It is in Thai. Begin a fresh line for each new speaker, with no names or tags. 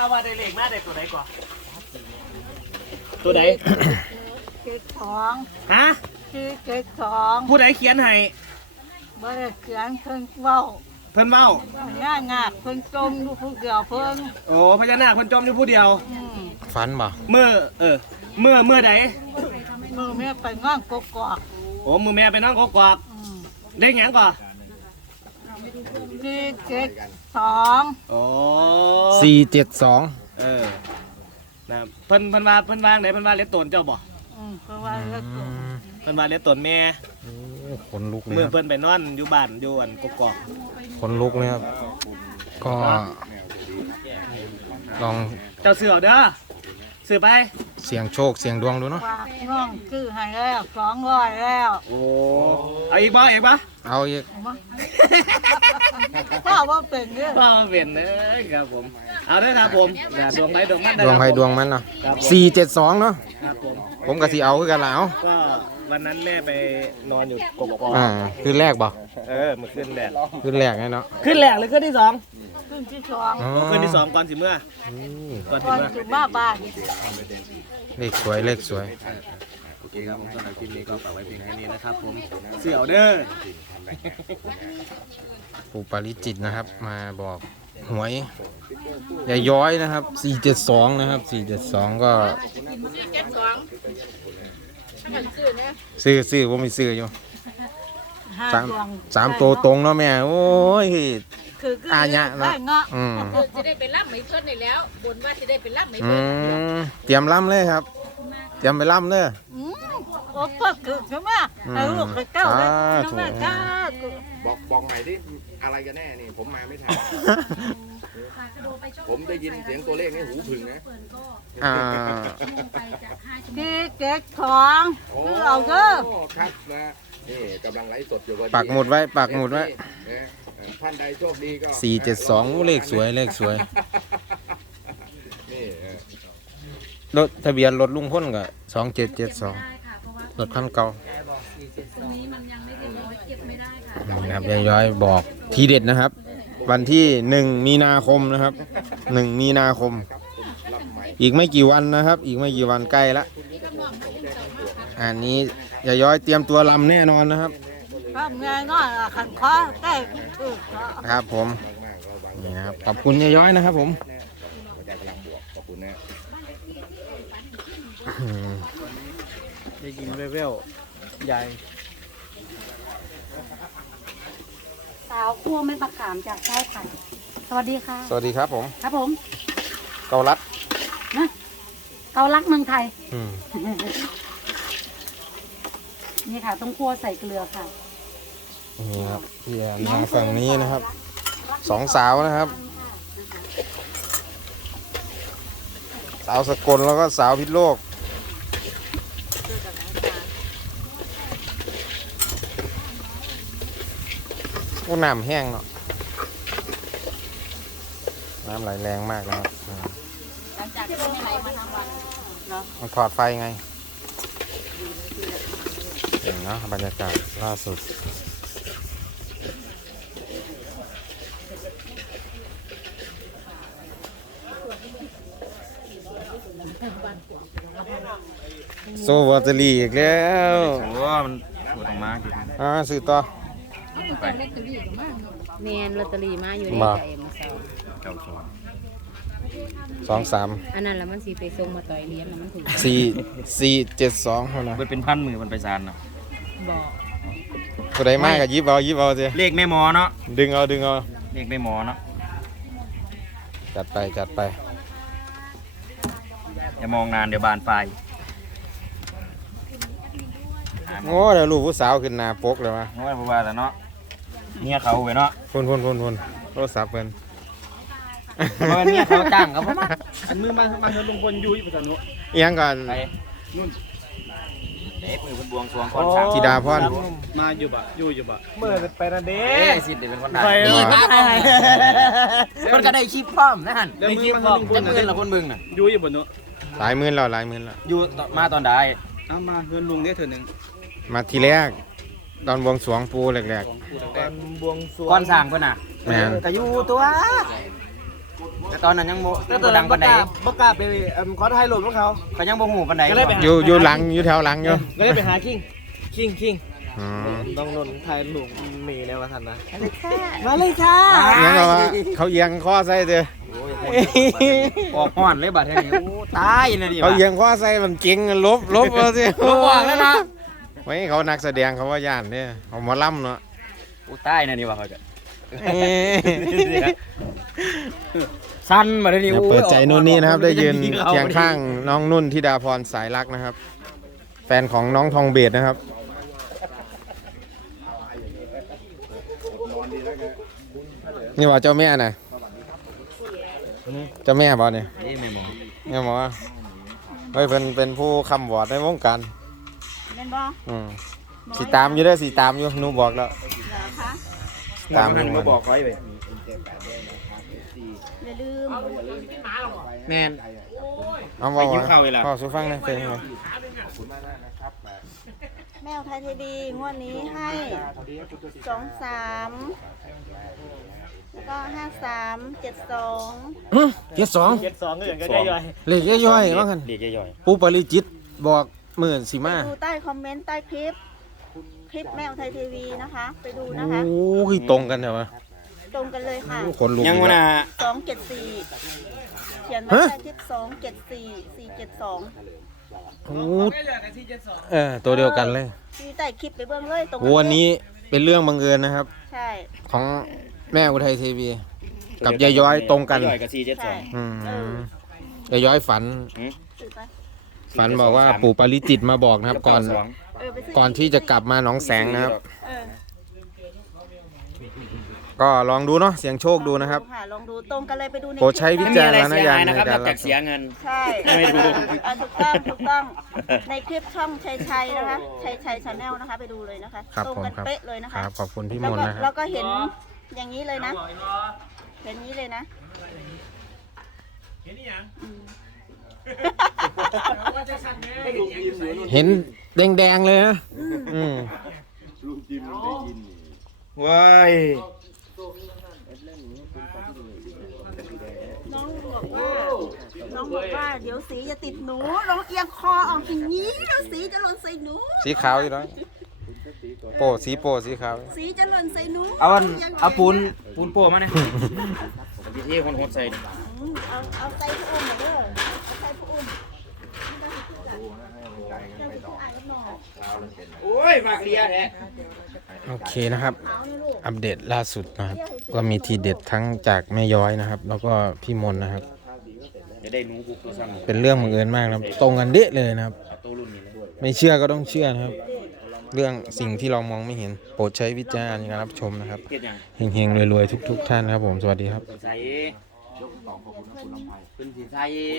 าว่าได้เลขมาได้ตัวไหนก่อนตัวไหน
72
ฮะ
472
ผู้ใดเขียนให้
บ่ได้เขียนเพิ่นเว้า
เพิ่นเว้า
ง่ายๆเพิ่นจมอยู่ผู้เดียวเพิ่น
โอ้พญานาคเพิ่นจมอยู่ผู้เดียว
ฝันบ่
เมื่อใด
มือแม่ไปง้างกกอก
โอ้มือแม่ไปน้องกกอกได้หยังก่อน
472
โอ้
472
นะเพิ่นวางไหนเพิ่นว่าเล็ดตนเจ้าบ่
เพราะว่าแล้วก็
เพิ่นว่าเล็ดตนแม่
คนลุกเลย
เมื่อเพิ่นไปนอนอยู่บ้านอยู่อันกกอก
คนลุกเลยครับก็ลอง
เจ้าเสือเด้อซื้อไป
เสียงโชคเสียงดวงดูเนาะ
น้องซื้อให้แล้ว200แล้ว
โอ้เอาอีกบ่
เอาอีก
พ่อว่าเป็นเด้อ
พ่อเป็นเด้อครับผมเอาเด้อครับผมอย่าดวงใครดวงมัน
ดวงใครดวงมันเนาะ472เนาะ
ครับ
ผมก็สิเอาคือกันแล้ว
ก็วันนั้นแม่ไปนอนอยู่กกอก
คืนแรกบ่
มื้อคืนแรก
ไงเนาะ
คืนแรกหรือคืนที่2
คืนที่2
คืนที่2ก่อนสิเมื่อ
ก่อนสิมาบ้าน
เลขสวยโ
อเคครับผมสำหรับคลิปนี้ก็ฝากไว้เพียงแค่นี้นะครับผมเสี่ยวเด้อ
ปู่ปาริจิตนะครับมาบอกหวยอย่าย้อยนะครับ472นะครับ472ก็ซื้อผมมีซื้ออยู่3ตัวตรงเนาะแม่โอ้ยอาญะเนาะ
จะได้ไปล่ำไหมเพิ่นได้แล้วบนว่าจะได้ไปล่ำไหมเพิ่น
เตรียมล่ำเลยครับเตรียมไปล่ำเลย
โอ้ก็คือใช่ไหมไอ้ลูกไอ้เก้าเลยแม่ก้า
บอกใหม่ดิอะไรกันแน่นี่ผมมาไม่ทันผมได้ยินเสียงตัวเลขนี่หูผึ่งนะ
472คือเอาเด้อ
ครับนะนี่กำลังไลฟ์สดอยู่
ปักหมุดไว้
ท่านใดโชคดีก็
472เลขสวยนี่รถทะเบียนรถลุงพ้นกับ2772รถคันเก่านี่ครับย้อยบอกทีเด็ดนะครับวันที่1มีนาคมนะครับ1มีนาคมอีกไม่กี่วันนะครับอีกไม่กี่วันใกล้ละอันนี้ย้อยเตรียมตัวลำแน่นอนนะครับ
ครับแน่นอนขันคอใกล้
ครับผมนี่นะครับขอบคุณย้อยนะครับผม
ได้ยินเวลใหญ่
สาวคั่วไม่ประขามจากใต้ไข่สวัสดีค่ะ
สวัสดีครับผม
ครับผม
เกาลัด
นะเกาลัดเมืองไทยนี่ค่ะต้องคั่วใส่เกลือค่ะ
นี่ครับที่มาฝั่งนี้นะครับ2 สาวนะครับสาวสกลแล้วก็สาวพิษโลกน้ำแห้งเนาะน้ำไหลแรงมากนะครับ
หลังจากที่ไม่ไหลมาทั้งวันเนาะ
มันถอดไฟไงเห็นเนาะบรรยากาศล่าสุดโซวอเตอรี่อีกแล้ว
ว่ามันปวดออกมา
สื่อต่อ
เมนลอตเตอรี่มาอยู่ในใจมา
2 3
อันนั้นแล้วมันสีไปส่งมาต่อยเลี้ยงแล้วมันถูก
472เท่านั้น
เป็นพันมือมันไปซานเนาะ
บอก
ตัวใดมากกับยิบเอาสิ
เลขแม่หมอเนาะ
ดึงเอา
เลขแม่หมอเนาะ
จัดไป
อย่ามองนานเดี๋ยวบานไฟ
โอ้เดี๋ยวลูกผู้สาวขึ้นหน้าปกเลยวะ
โอ้ยบ่ว่าแต่เนาะเนี่ยเขาเว้ยเนาะ
พ่นโทรศัพท์เพิ่น
เนี่ยเขาจ้างเขามามือมาเธอลงบนยุ้ยประจันนุ
ยังก่อน
นู่นเด็กมือเป็นบวงสรวงก่อน
ธิดาพร
มาอยู่บ่เมื่อไปนะเด้สิเดี๋ยวเป็นคนไทยคนก็ได้คลิปพร้อมนะฮั่นได้คลิปพร้อมจะเมื่อละคนมึงน่ะยุ้ยบ่เนาะ
หลายหมื่นแล้ว
อยู่มาตอนใดเอามาเฮือนลุงเนี่ยเถิดนึง
มาทีแรกตอนบวงสรวงปูแรก
ตอนบวงสรวงก่อนสร้างเพิ่นน่ะ
แม่น
ก็อยู่ตัวแต่ตอนนั้นยังบ่ดังปานใดบ่กล้าไปขอถ่ายรูปกับเขาก็ยังบ่ฮู้ปานใด
อยู่หลังอยู่แถวหลังอยู่
ก็เลยไปหาคิง
อืม
ต้องนนถ่ายรูปมีแล้วว่าท่านนะมาเลยค่ะ
ยังก็ว่าเขาเอียงข้อใส่เด้อ
ออกฮ้อนเลยบัดนี้โอ้ตายเลยดิ
เขาเอียงข้อใส่มันเก่งลบเอาสิ
บ่บอกแล้วนะ
ไว้เขานักแสดงเขาว่าย่านเนี่ยเขาหมาล่ำเนาะ
โอ้ตายนะนี่ว่าเขาจะสั้นมาเลยนี่
เปิดใจนุ่นนี่นะครับ ได้ยืนเคียงข้างน้องนุ่นธิดาพรสายรักนะครับ แฟนของน้องทองเบสนะครับนี่ว่าเจ้าแม่น่ะเจ้าแม่บ่เนี่ย
นี่แม่หมอ
แม่หมอเฮ้ยเป็นผู้คำวอดในวงการ
แม่นบ่
สีตามอยู่เด้อสีตามอยู่หนูบอกแล้ว
เหรอคะ
ตามอยู่
มาบอกไว้เว้ย
อย่าลืม
แม่น
เอาบอก
ไปยิ้มเข้าเวลา
พ่อสู้ฟังนะเป็นยังไง
แมวไทยทีวีงวดนี้ให้23แล้วก็53 72
72
ก็อย่างก็ได้ย่อย
เลขย่อยๆว่ากัน
เด็กย่อย
ปูปริจิตบอกหมื่นสิมา
ดูใต้คอมเมนต์ใต้คลิปแมวไทยทีวีนะคะ ไปดู
โอ
นะคะ
้ยตรงกันเหรอวะ
ตรงกันเลยค่ะ
คนลุก
ยังวะน่ะ
274 เขียนไว้ใต้คลิป274 472
โอ้ตัวเดียวกันเลย
ที่ใต้คลิปไปเบื้องเลยตรง
วันนี้เป็นเรื่องบังเอิญนะครับ
ใช่
ของแม่อุทัยทีวีกับยายย้อยตรงกัน
ย่อยกับ472
ใช่
อืมยายย้อยฝัน
สื่อไป
ฝันบอกว่าปู่ปริจิตมาบอกนะครับ ก่อน
ไปซื้
ก่อนที่จะกลับมาหนองแสงนะครับ
เออ
ก็ลองดูเนาะเสียงโชคดูนะครับ
ค่ะลองดูตรงกันเลยไปดูใน
โปรดใช้วิ
ไม่
จา
มี
ร
อะไร
ณ
เสีย
ญา
หา
ณ
ย
ใน
นะครับ
การ
นอก
รั
จา
บ
ก
ช
เสีย
ม
เงิน
ใช่ ถูกต้องในคลิปช่องชัยนะคะชัยชาแนลนะคะ ไปดูเลยนะคะ
ครับ
ตรง
ผม
กัน
ครับ
เป๊ะเลยนะ
ครั
คะ
บขอบคุณพี่ม
แล้ว
น
ก็
ต์นะค
แล้
รับ
วก็เห็นอย่างนี้เลยนะเห็นนี้เลยนะอืม
เห็นแดงๆเลยนะอืม
ว้าย
น้องบอกว่าเดี๋ยวสีจะติดหนูน้องเอียงคอออกอย่างนี้แล้วสีจะหล่นใส่หนู
สีขาวอยู่แล้วโป้สีขาว
สีจะหล่นใส่หนู
เอาปูนโป้มาเนี่ยวิธีคนโหดใส่ดิ
เอาใส่ผู้อุ้มมาเด้อเอาใส่ผู้อุ้ม
โอ้ยมากเลียแท้
โอเคนะครับ
เอาเนี่ยลูก
อัปเดตล่าสุดนะครับ ก็มีทีเด็ดทั้งจากแม่ย้อยนะครับ แล้วก็พี่มนต์นะครับ
จะได้หนูบุกตัวสั่ง
เป็นเรื่องบังเอิญมากนะครับ ตรงกันเด๊ะเลยนะครับ
ตัวรุ่นนี้เลย
ไม่เชื่อก็ต้องเชื่อนะครับ เรื่องสิ่งที่เรามองไม่เห็น โปรดใช้วิจารณญาณในการรับชมนะครับ
เฮ็ดยัง
เฮงๆรวยๆทุกๆท่านนะครับผมสวัสดีครับ
ใส่เป็นสีใส่